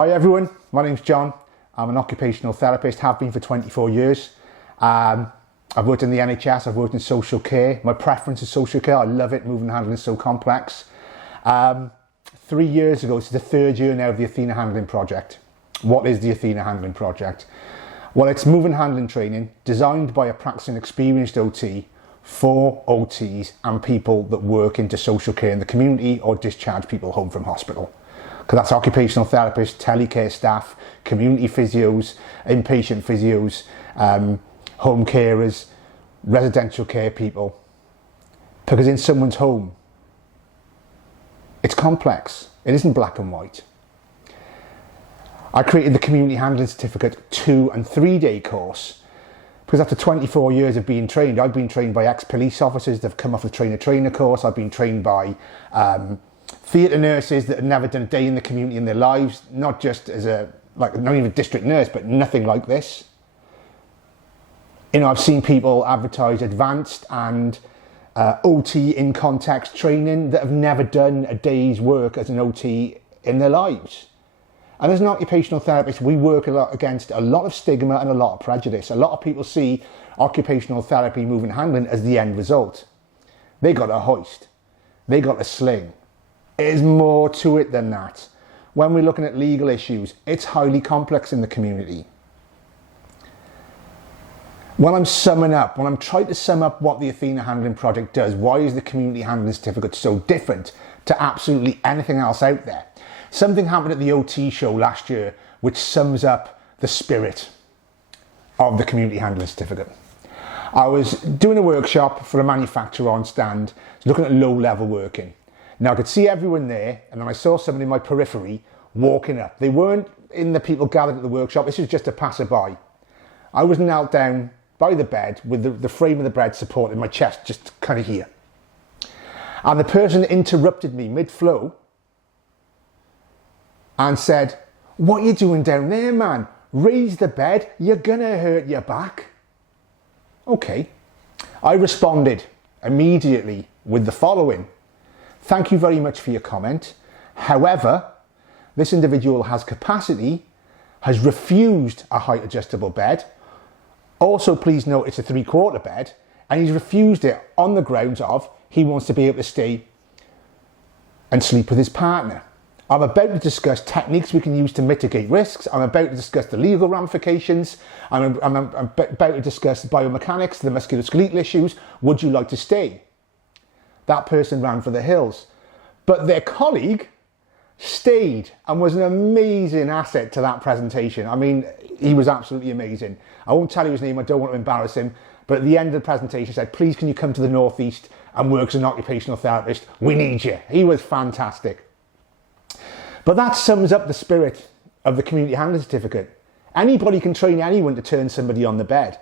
Hi everyone, my name's John. I'm an occupational therapist, have been for 24 years. I've worked in the NHS, I've worked in social care. My preference is social care, I love it, moving and handling is so complex. 3 years ago, this is the third year now of the Athena Handling Project. What is the Athena Handling Project? Well, it's moving and handling training designed by a practicing experienced OT for OTs and people that work into social care in the community or discharge people home from hospital. Because that's occupational therapists, telecare staff, community physios, inpatient physios, home carers, residential care people. Because in someone's home, it's complex. It isn't black and white. I created the Community Handling Certificate 2 and 3 day course because after 24 years of being trained, I've been trained by ex-police officers that have come off the trainer course. I've been trained by theatre nurses that have never done a day in the community in their lives, not just as not even a district nurse, but nothing like this. You know, I've seen people advertise advanced and OT in context training that have never done a day's work as an OT in their lives. And as an occupational therapist, we work against a lot of stigma and a lot of prejudice. A lot of people see occupational therapy, moving and handling as the end result. They got a hoist. They got a sling. There's more to it than that. When we're looking at legal issues, it's highly complex in the community. When I'm trying to sum up what the Athena Handling Project does, why is the Community Handling Certificate so different to absolutely anything else out there? Something happened at the OT show last year which sums up the spirit of the Community Handling Certificate. I was doing a workshop for a manufacturer on stand, looking at low-level working. Now I could see everyone there, and then I saw someone in my periphery walking up. They weren't in the people gathered at the workshop, this was just a passerby. I was knelt down by the bed with the frame of the bed supporting my chest, just kind of here. And the person interrupted me mid-flow and said, "What are you doing down there, man? Raise the bed, you're gonna hurt your back." Okay. I responded immediately with the following: "Thank you very much for your comment. However, this individual has capacity, has refused a height adjustable bed. Also, please note it's a 3/4 bed, and he's refused it on the grounds of he wants to be able to stay and sleep with his partner. I'm about to discuss techniques we can use to mitigate risks. I'm about to discuss the legal ramifications. I'm about to discuss the biomechanics, the musculoskeletal issues. Would you like to stay?" That person ran for the hills. But their colleague stayed and was an amazing asset to that presentation. I mean, he was absolutely amazing. I won't tell you his name, I don't want to embarrass him. But at the end of the presentation, he said, "Please, can you come to the Northeast and work as an occupational therapist? We need you." He was fantastic. But that sums up the spirit of the Community Handling Certificate. Anybody can train anyone to turn somebody on the bed.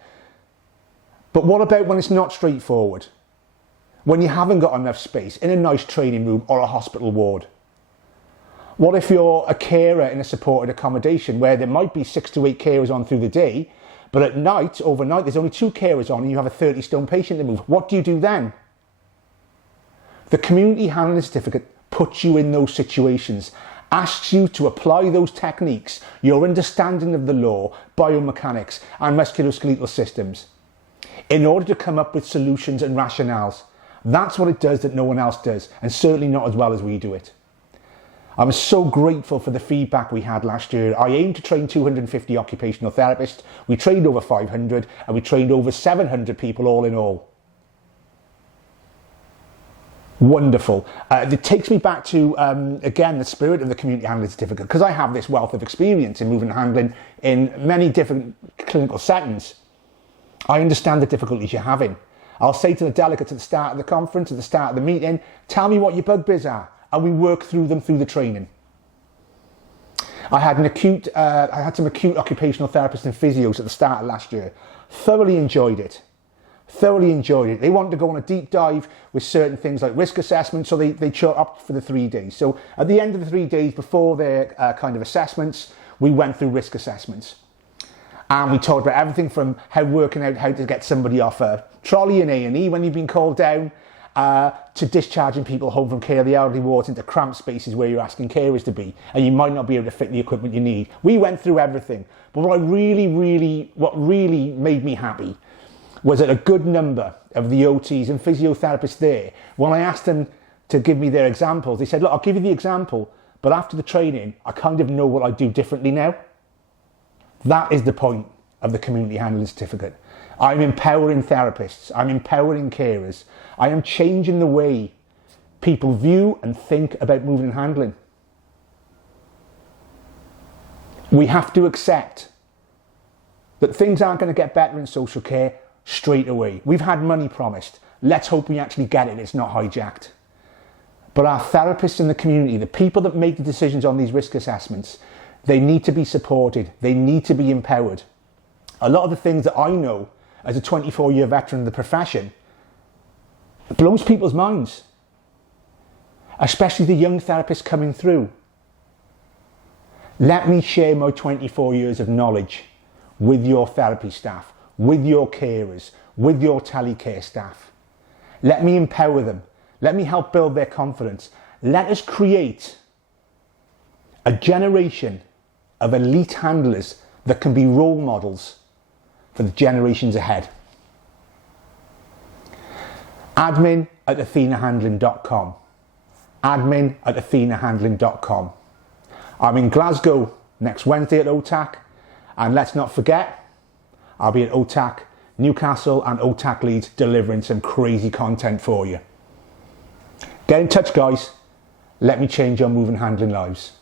But what about when it's not straightforward? When you haven't got enough space in a nice training room or a hospital ward? What if you're a carer in a supported accommodation where there might be 6 to 8 carers on through the day, but at night, overnight, there's only 2 carers on and you have a 30-stone patient to move? What do you do then? The Community Handling Certificate puts you in those situations, asks you to apply those techniques, your understanding of the law, biomechanics and musculoskeletal systems, in order to come up with solutions and rationales. That's what it does that no one else does, and certainly not as well as we do it. I'm so grateful for the feedback we had last year. I aimed to train 250 occupational therapists. We trained over 500 and we trained over 700 people all in all. Wonderful. It takes me back to, again, the spirit of the Community Handling Certificate, because I have this wealth of experience in moving and handling in many different clinical settings. I understand the difficulties you're having. I'll say to the delegates at the start of the conference, at the start of the meeting, tell me what your bugbears are, and we work through them through the training. I had some acute occupational therapists and physios at the start of last year. Thoroughly enjoyed it. They wanted to go on a deep dive with certain things like risk assessment, so they opt for the 3 days. So at the end of the 3 days before their kind of assessments, we went through risk assessments. And we talked about everything from working out how to get somebody off a trolley in A&E when you've been called down, to discharging people home from care of the elderly wards into cramped spaces where you're asking carers to be, and you might not be able to fit the equipment you need. We went through everything. But what really made me happy was that a good number of the OTs and physiotherapists there, when I asked them to give me their examples, they said, look, I'll give you the example, but after the training, I kind of know what I do differently now. That is the point of the Community Handling Certificate. I'm empowering therapists, I'm empowering carers, I am changing the way people view and think about moving and handling. We have to accept that things aren't going to get better in social care straight away. We've had money promised. Let's hope we actually get it, it's not hijacked. But our therapists in the community, the people that make the decisions on these risk assessments, they need to be supported, they need to be empowered. A lot of the things that I know as a 24-year veteran of the profession blows people's minds, especially the young therapists coming through. Let me share my 24 years of knowledge with your therapy staff, with your carers, with your telecare staff. Let me empower them. Let me help build their confidence. Let us create a generation of elite handlers that can be role models for the generations ahead. admin@athenahandling.com. admin@athenahandling.com. I'm in Glasgow next Wednesday at OTAC, and let's not forget, I'll be at OTAC Newcastle and OTAC Leeds delivering some crazy content for you. Get in touch, guys. Let me change your moving and handling lives.